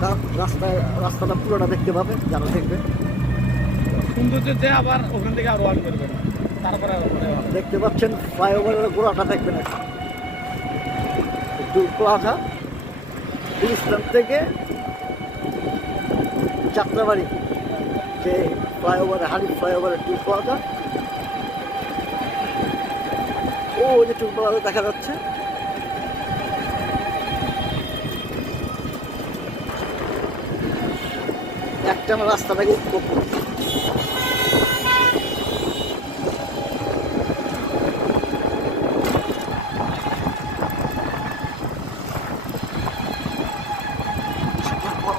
রা- রাস্তায় রাস্তাটা পুরোটা দেখতে পাবে যারা দেখবে। সৌন্দর্যতে আবার ওখান থেকে আর ওয়ান করবে। তারপরে দেখতে পাচ্ছেন ফ্লাইওভারের গোড়াটা দেখবেন একটু প্লাজা। ইসলাম থেকে যাত্রাবাড়ি যে ফ্লাইওভার হারিফ ফ্লাইওভারের টু প্লাজা। ও যে টু প্লাজা দেখা যাচ্ছে। একটা রাস্তাটাকে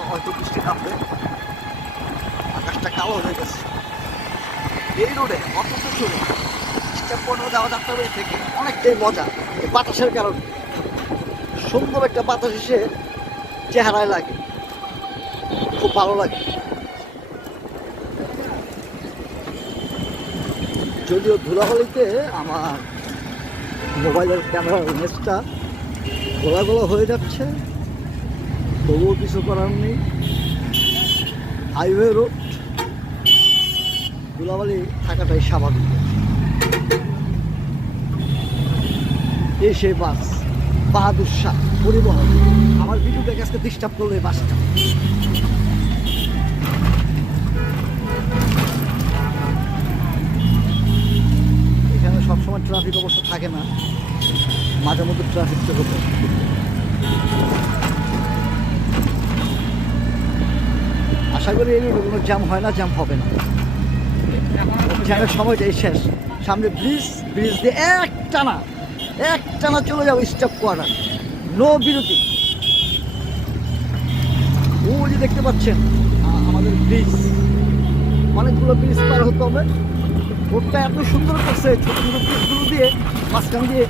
হয়তো বৃষ্টি আকাশটা কালো হয়ে গেছে। এই রোডে যাওয়া থেকে। অনেকটাই মজা বাতাসের কারণে। সুন্দর একটা বাতাস এসে চেহারায় লাগে। খুব ভালো লাগে। যদিও ধুলাবালিতে আমার মোবাইলের ক্যামেরার লেন্সটা গোলা গোলা হয়ে যাচ্ছে, তবুও কিছু করার নেই। হাইওয়ে রোড, ধুলাবালি থাকাটাই স্বাভাবিক। এই সেই বাস, বাহাদুর শাহ, পরিবহন। আমার ভিডিওটাকে আজকে ডিস্টার্ব করল এই বাসটা। সবসময় ট্রাফিক অবশ্য থাকে না। মাঝে মধ্যে ট্রাফিক হতো। আশা করি এই রোডে কোনো জ্যাম হয় না জ্যাম হবে না। জ্যামের সময়টাই শেষ। সামনে ব্রিজ ব্রিজ দিয়ে এক টানা এক টানা চলে যাব স্টপ কোয়ার্টার নো বিরতি। ও যে দেখতে পাচ্ছেন আমাদের ব্রিজ অনেকগুলো ব্রিজ পার হতে হবে। রোডটা এত সুন্দর করছে, ছোট ছোট ব্রিজগুলো দিয়ে, মাঝখান দিয়ে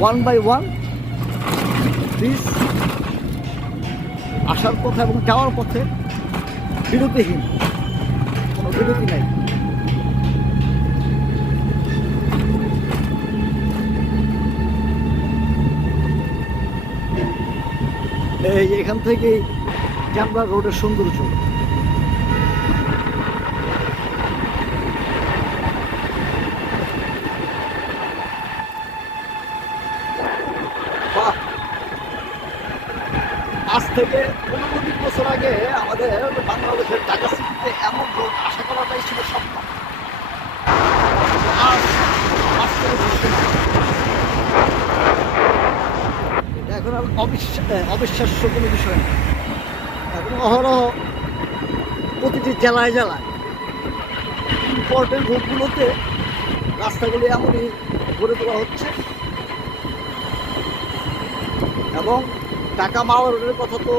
ওয়ান বাই ওয়ান ব্রিজ আসার পথে এবং যাওয়ার পথে বিরতিহীন, কোনো বিরতি নাই। এই এখান থেকেই জামরা রোডের সৌন্দর্য। থেকে পনেরো বছর আগে আমাদের বাংলাদেশের ঢাকা সিটিতে এমন রোড আশা করাটাই ছিল স্বপ্ন। এখন আর অবিশ্বাস অবিশ্বাস্য কোনো বিষয় না। এখন অহরহ প্রতিটি জেলায় জেলায় ইম্পর্টেন্ট রোডগুলোতে রাস্তাগুলি এমনই গড়ে তোলা হচ্ছে। এবং টাকা মাওয়া রোডের কথা তো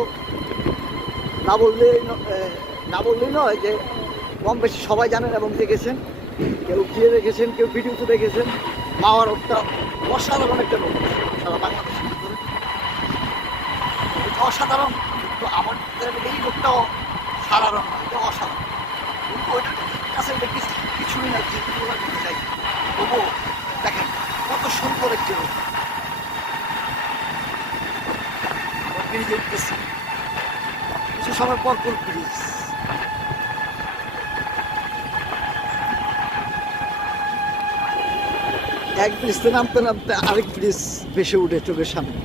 না বললেই না বললেই নয় যে কম বেশি সবাই জানেন এবং দেখেছেন। কেউ গিয়ে দেখেছেন, কেউ ভিডিওতে দেখেছেন। মাওয়া রোডটা অসাধারণ একটা রোড সারা বাংলাদেশের অসাধারণ। কিন্তু আমাদের এই রোডটাও সাধারণ নয়, এটা অসাধারণ। কাছে কিছু কিছুই না যে তুলনা চাই তবুও দেখেন কত সুন্দর একটি রোড ব্রিজে উঠতেছি কিছু সময় পর পর ব্রিজ এক ব্রিজ থেকে নামতে নামতে আরেক ব্রিজ ভেসে উঠে চোখের সামনে।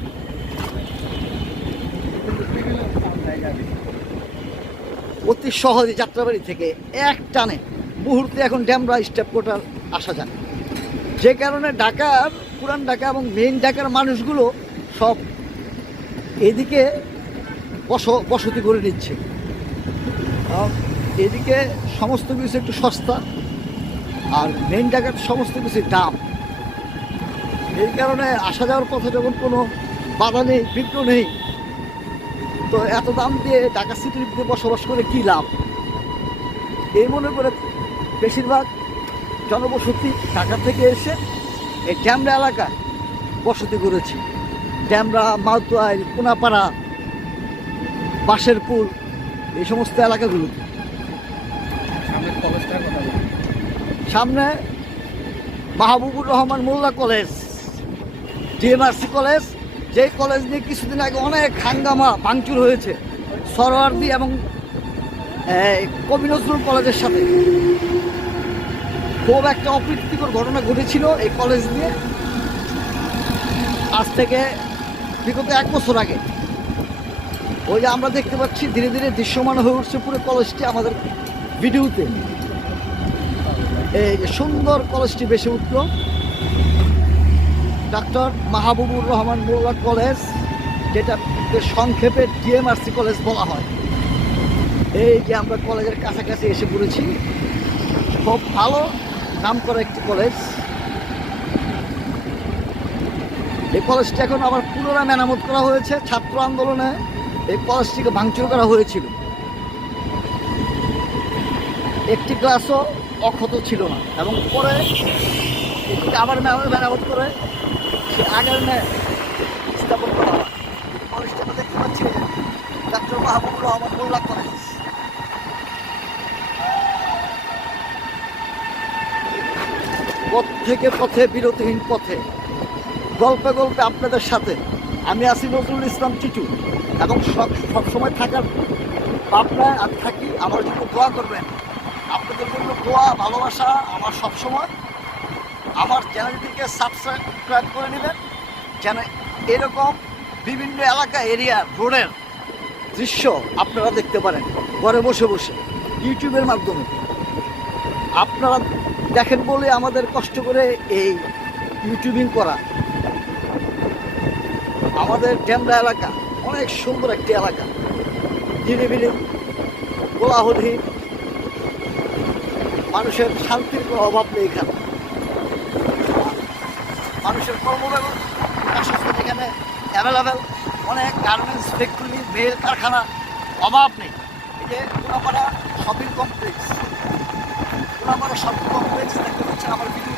অতি সহজে যাত্রাবাড়ি থেকে এক টানে মুহূর্তে এখন ড্যামরা স্টেপ কোটার আসা যায়। যে কারণে ঢাকার, পুরান ঢাকা এবং মেইন ঢাকার মানুষগুলো সব এদিকে বস বসতি করে নিচ্ছে। এদিকে সমস্ত কিছু একটু সস্তা, আর মেন জায়গার সমস্ত কিছু দাম। এই কারণে আসা যাওয়ার পথে যখন কোনো বাধা নেই, বিঘ্ন নেই, তো এত দাম দিয়ে ঢাকা সিটির ভিতরে বসবাস করে কী লাভ? এই মনে করে বেশিরভাগ জনবসতি ঢাকা থেকে এসে এই ড্যামরা এলাকায় বসতি করেছে ড্যামরা মালতোয়াইল কোনাপাড়া বাঁশেরপুর এই সমস্ত এলাকাগুলোতে সামনে বলি সামনে Mahbubur Rahman Molla college DMRC college. যে কলেজ নিয়ে কিছুদিন আগে অনেক হাঙ্গামা ভাঙচুর হয়েছে সরোয়ার্দি এবং কবি নজরুল কলেজের সাথে। খুব একটা অপ্রীতিকর ঘটনা ঘটেছিল এই কলেজ নিয়ে। আজ থেকে বিগত এক বছর আগে। ওই যে আমরা দেখতে পাচ্ছি, ধীরে ধীরে দৃশ্যমান হয়ে উঠছে পুরো কলেজটি আমাদের ভিডিওতে। এই সুন্দর কলেজটি বেশি উঠল। ডাক্তার মাহবুবুর রহমান মোল্লা কলেজ যেটা সংক্ষেপে ডিএমআরসি কলেজ বলা হয়। এই যে আমরা কলেজের কাছাকাছি এসে পড়েছি। খুব ভালো নাম করা একটি কলেজ। এই কলেজটি এখন আবার পুনরায় মেরামত করা হয়েছে, ছাত্র আন্দোলনে এই কলেজটিকে ভাঙচুর করা হয়েছিল। একটি ক্লাসও অক্ষত ছিল না এবং পরে এটিকে আবার মেরা- মেরামত করে সে আগের ন্যায় স্থাপন করা হয়। কলেজটা আমরা দেখতে পাচ্ছি ডাক্তার মাহবুবুর রহমান কলেজ। পথ থেকে পথে, বিরতিহীন পথে গল্পে গল্পে আপনাদের সাথে। আমি আছি নজরুল ইসলাম চিটু এবং সব সবসময় থাকার ভাবনায় আমি থাকি, আমার জন্য দোয়া করবেন। আপনাদের জন্য দোয়া, ভালোবাসা আমার সবসময়। আমার চ্যানেলটিকে সাবস্ক্রাইব করে নেবেন, যেন এরকম বিভিন্ন এলাকা, এরিয়া, রোডের দৃশ্য আপনারা দেখতে পারেন ঘরে বসে বসে, ইউটিউবের মাধ্যমে। আপনারা দেখেন বলে আমাদের কষ্ট করে এই ইউটিউবিং করা। আমাদের ডেমরা এলাকা অনেক সুন্দর একটি এলাকা। নিরিবিলি কোলাহলহীন মানুষের শান্তির কোনো অভাব নেই এখানে। মানুষের কর্মব্যবস্থা এখানে অ্যাভেলেবেল অনেক গার্মেন্টস ফ্যাক্টরি মেল কারখানা, অভাব নেই। এই যে Konapara shopping complex Konapara shopping complex দেখতে পাচ্ছেন আমার ভিডিও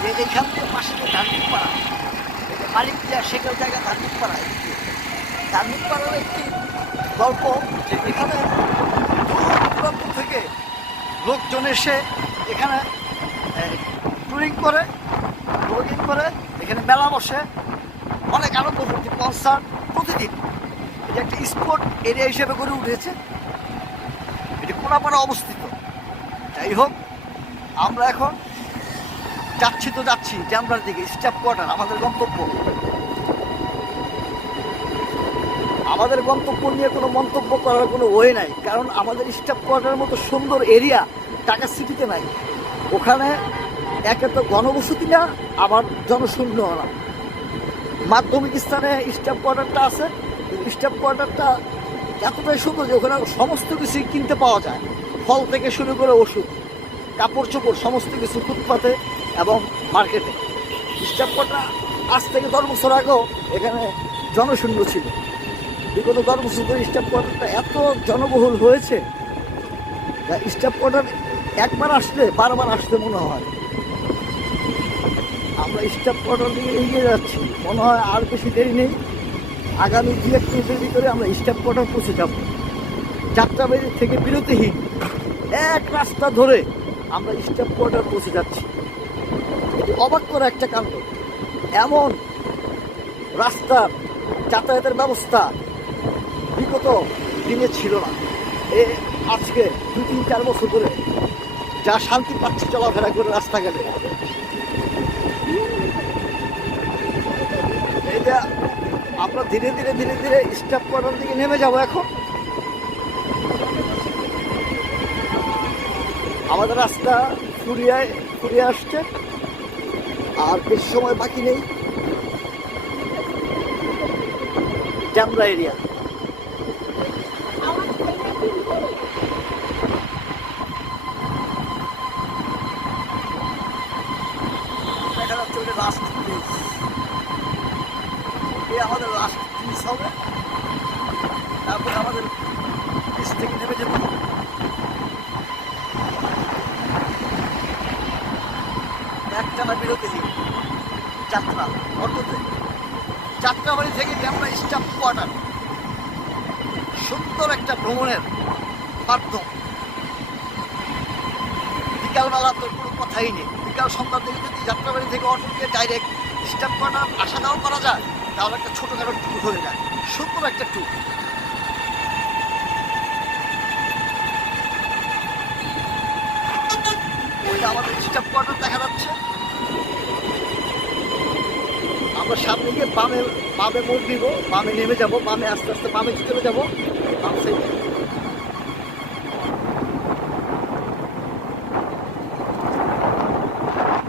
যে এখান থেকে পাশে যে ধার্মিক পাড়া এই যে মালিক যা সেখান জায়গা ধার্মিক পাড়া এদিকে। ধার্মিক পাড়ার একটি গল্প এখানে দূর দূরান্ত থেকে লোকজন এসে এখানে ট্যুরিং করে ব্লগিং করে, এখানে মেলা বসে, অনেক আনন্দ করছে কনসার্ট প্রতিদিন। এটা একটা স্পোর্ট এরিয়া হিসেবে গড়ে উঠেছে। এটি কোনাপাড়া অবস্থিত। যাই হোক, আমরা এখন যাচ্ছি তো যাচ্ছি জামরার দিকে স্টাফ কোয়ার্টার আমাদের গন্তব্য। আমাদের গন্তব্য নিয়ে কোনো মন্তব্য করার কোনো ওয়ে নাই, কারণ আমাদের স্টাফ কোয়ার্টারের মতো সুন্দর এরিয়া ঢাকা সিটিতে নাই। ওখানে একে তো ঘনবসতি না, আবার জনশূন্য না। মাধ্যমিক স্থানে স্টাফ কোয়ার্টারটা আছে স্টাফ কোয়ার্টারটা এতটাই সুন্দর যে ওখানে সমস্ত কিছুই কিনতে পাওয়া যায়। ফল থেকে শুরু করে ওষুধ, কাপড় চোপড়, সমস্ত কিছু ফুটপাতে এবং মার্কেটে। কোয়ার্টার আজ থেকে দশ বছর আগেও এখানে জনশূন্য ছিল। বিগত দশ বছর ধরে স্টাফ কোয়ার্টারটা এত জনবহুল হয়েছে স্টাফ কোয়ার্টার একবার আসলে, বারবার আসতে মনে হয়। আমরা স্টাফ কোয়ার্টার দিকে এগিয়ে যাচ্ছি। মনে হয় আর বেশি দেরি নেই। আগামী দু এক মিনিটের ভিতরে আমরা স্টাফ কোয়ার্টার পৌঁছে যাব। যাত্রাবাড়ি থেকে বিরতিহীন এক রাস্তা ধরে আমরা স্টাফ কোয়ার্টার পৌঁছে যাচ্ছি। অবাক করা একটা কাণ্ড। এমন রাস্তার যাতায়াতের ব্যবস্থা বিগত দিনে ছিল না। এ আজকে দু তিন চার বছর ধরে যা শান্তি পাচ্ছে চলাফেরা করে রাস্তাঘাটে। এই যে আমরা ধীরে ধীরে ধীরে ধীরে স্টাফ কোয়ার্টার দিকে নেমে যাব এখন। আমাদের রাস্তা ফুরিয়ায়, ফুরিয়ে আসছে। আর বেশি সময় বাকি নেই। ড্যামরা এরিয়া। লাস্ট ব্রিজ এই আমাদের লাস্ট ব্রিজ হবে। তারপরে আমাদের ব্রিজ থেকে নেমে যাব। একটানা বিরতি দিন যাত্রা অটোতে যাত্রাবাড়ি থেকে আমরা স্টাফ কোয়ার্টার। সুন্দর একটা ভ্রমণের মাধ্যম বিকালবেলা তো কোনো কথাই নেই। বিকাল সন্ধ্যার দিকে যদি যাত্রাবাড়ি থেকে অটো দিয়ে ডাইরেক্ট স্টাফ কোয়ার্টার আসা যাওয়া করা যায়, তাহলে একটা ছোটোখাটো ট্যুর হয়ে যায়। সুন্দর একটা ট্যুর ওইটা আমাদের স্টাফ কোয়ার্টার দেখা যাচ্ছে। আমরা সামনে গিয়ে বামে বামে মোড় দিব, বামে নেমে যাব, বামে আস্তে আস্তে বামে চলে যাব। বাম সাইডে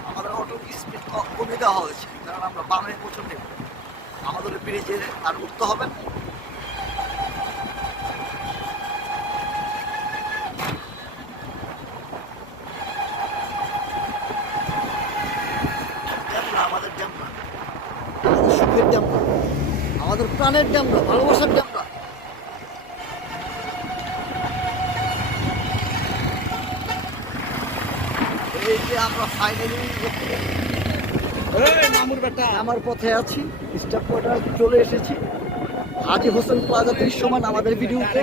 আমাদের অটো স্পিড কমে দেওয়া হয়েছে কারণ আমরা বামে প্রচুর নেব আমাদের ব্রিজে আর উঠতে হবে না। ড্যামরা আমাদের ড্যামরা আমাদের সুখের ড্যামরা আমাদের প্রাণের ড্যামরা ভালোবাসার ড্যামরা এই যে আমরা ফাইনালি এই মামুর বেটা। আমার পথে আছি স্টাফ কোয়ার্টার চলে এসেছি। হাজি হোসেন প্লাজা দৃশ্যমান আমাদের ভিডিওতে।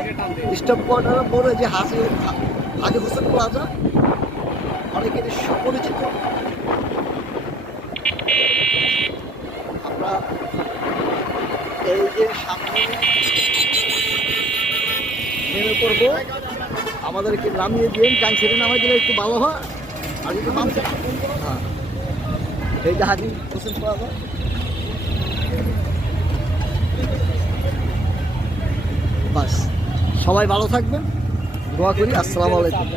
স্টাফ কোয়ার্টার বলে যে হাজি হাজি হোসেন প্লাজা। অনেকের সুপরিচিত আমরা এই যে সামনে নেমে পড়ব। আমাদেরকে নামিয়ে দিয়ে টাইম ছেড়ে নামাই দিলে একটু ভালো হয়। আর একটু করো? হ্যাঁ। এই যে হাজি হোসেন প্লাজা বাস। সবাই ভালো থাকবেন। দোয়া করি। আসসালামু আলাইকুম।